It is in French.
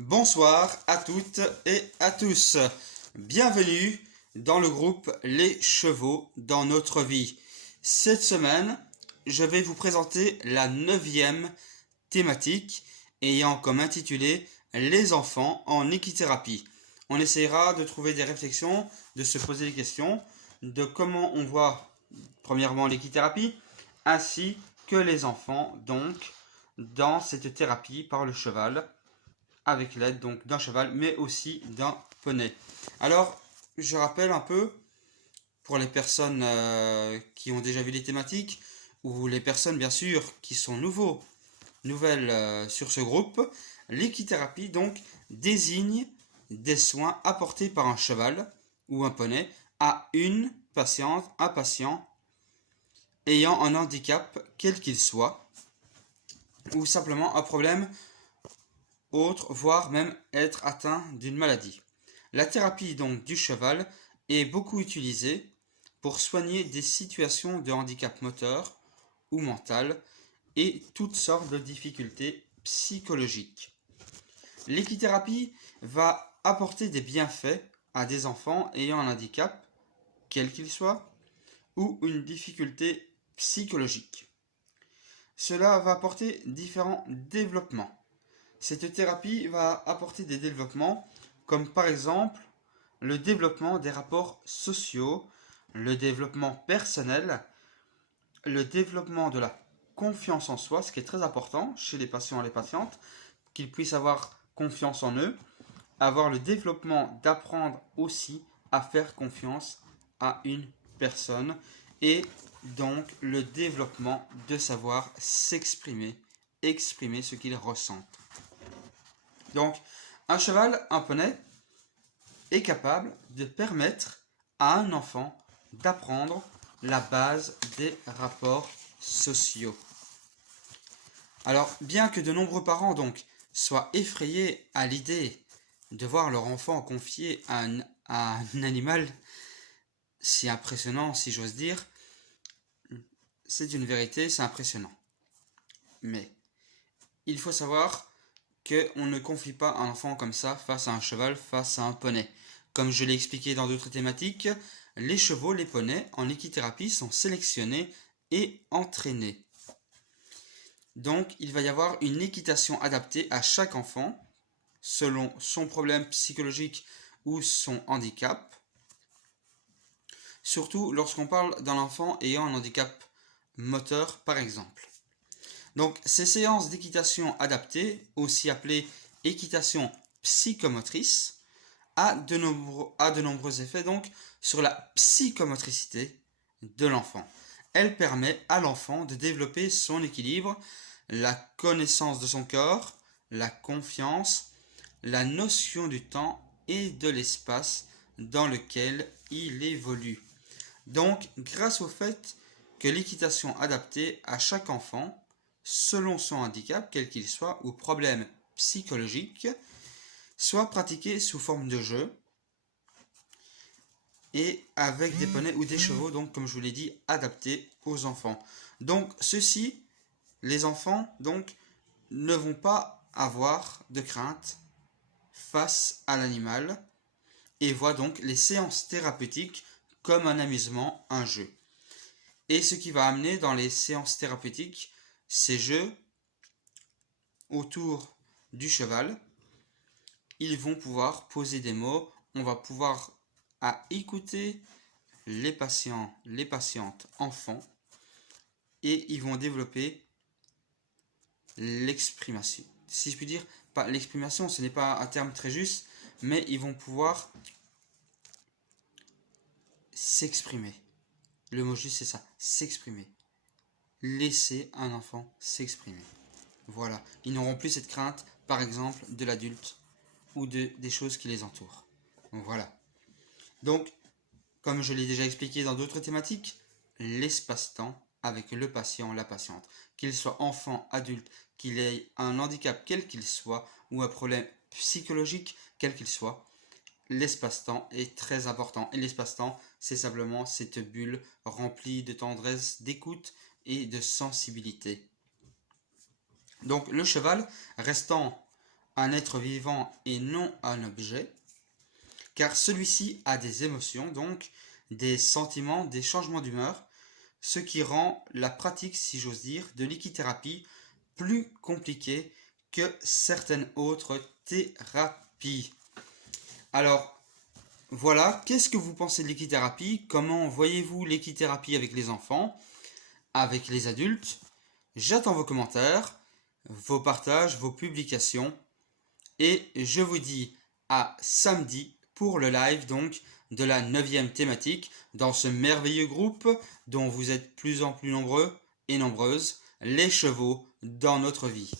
Bonsoir à toutes et à tous. Bienvenue dans le groupe Les chevaux dans notre vie. Cette semaine, je vais vous présenter la 9e thématique ayant comme intitulé Les enfants en équithérapie. On essaiera de trouver des réflexions, de se poser des questions, de comment on voit premièrement l'équithérapie, ainsi que les enfants donc dans cette thérapie par le cheval, avec l'aide donc d'un cheval, mais aussi d'un poney. Alors, je rappelle un peu, pour les personnes qui ont déjà vu les thématiques, ou les personnes bien sûr qui sont nouvelles sur ce groupe, l'équithérapie donc désigne des soins apportés par un cheval ou un poney à une patiente, un patient ayant un handicap quel qu'il soit, ou simplement un problème autre, voire même être atteint d'une maladie. La thérapie donc du cheval est beaucoup utilisée pour soigner des situations de handicap moteur ou mental et toutes sortes de difficultés psychologiques. L'équithérapie va apporter des bienfaits à des enfants ayant un handicap, quel qu'il soit, ou une difficulté psychologique. Cela va apporter différents développements. Cette thérapie va apporter des développements comme par exemple le développement des rapports sociaux, le développement personnel, le développement de la confiance en soi, ce qui est très important chez les patients et les patientes, qu'ils puissent avoir confiance en eux, avoir le développement d'apprendre aussi à faire confiance à une personne et donc le développement de savoir s'exprimer, exprimer ce qu'ils ressentent. Donc, un cheval, un poney, est capable de permettre à un enfant d'apprendre la base des rapports sociaux. Alors, bien que de nombreux parents donc soient effrayés à l'idée de voir leur enfant confié à un animal si impressionnant, si j'ose dire, c'est une vérité, c'est impressionnant. Mais il faut savoir qu'on ne confie pas un enfant comme ça face à un cheval, face à un poney. Comme je l'ai expliqué dans d'autres thématiques, les chevaux, les poneys, en équithérapie sont sélectionnés et entraînés. Donc, il va y avoir une équitation adaptée à chaque enfant, selon son problème psychologique ou son handicap. Surtout lorsqu'on parle d'un enfant ayant un handicap moteur, par exemple. Donc, ces séances d'équitation adaptée, aussi appelées équitation psychomotrice, a de nombreux effets donc sur la psychomotricité de l'enfant. Elle permet à l'enfant de développer son équilibre, la connaissance de son corps, la confiance, la notion du temps et de l'espace dans lequel il évolue. Donc, grâce au fait que l'équitation adaptée à chaque enfant, selon son handicap, quel qu'il soit, ou problème psychologique, soit pratiquée sous forme de jeu et avec des poneys ou des chevaux, donc comme je vous l'ai dit, adaptés aux enfants. Donc ceux-ci, les enfants, donc, ne vont pas avoir de crainte face à l'animal et voient donc les séances thérapeutiques comme un amusement, un jeu. Et ce qui va amener dans les séances thérapeutiques, ces jeux autour du cheval, ils vont pouvoir poser des mots, on va pouvoir écouter les patients, les patientes enfants, et ils vont développer l'exprimation. Si je puis dire, pas l'exprimation, ce n'est pas un terme très juste, mais ils vont pouvoir s'exprimer. Le mot juste c'est ça, s'exprimer. Laisser un enfant s'exprimer. Voilà, ils n'auront plus cette crainte, par exemple, de l'adulte ou des choses qui les entourent. Donc voilà. Donc, comme je l'ai déjà expliqué dans d'autres thématiques, l'espace-temps avec le patient, la patiente, qu'il soit enfant, adulte, qu'il ait un handicap quel qu'il soit, ou un problème psychologique quel qu'il soit, l'espace-temps est très important. Et l'espace-temps, c'est simplement cette bulle remplie de tendresse, d'écoute et de sensibilité. Donc le cheval, restant un être vivant et non un objet, car celui-ci a des émotions, donc des sentiments, des changements d'humeur, ce qui rend la pratique, si j'ose dire, de l'équithérapie plus compliquée que certaines autres thérapies. Alors, voilà, qu'est-ce que vous pensez de l'équithérapie? Comment voyez-vous l'équithérapie avec les enfants, avec les adultes? J'attends vos commentaires, vos partages, vos publications. Et je vous dis à samedi pour le live donc de la 9e thématique dans ce merveilleux groupe dont vous êtes plus en plus nombreux et nombreuses, les chevaux dans notre vie.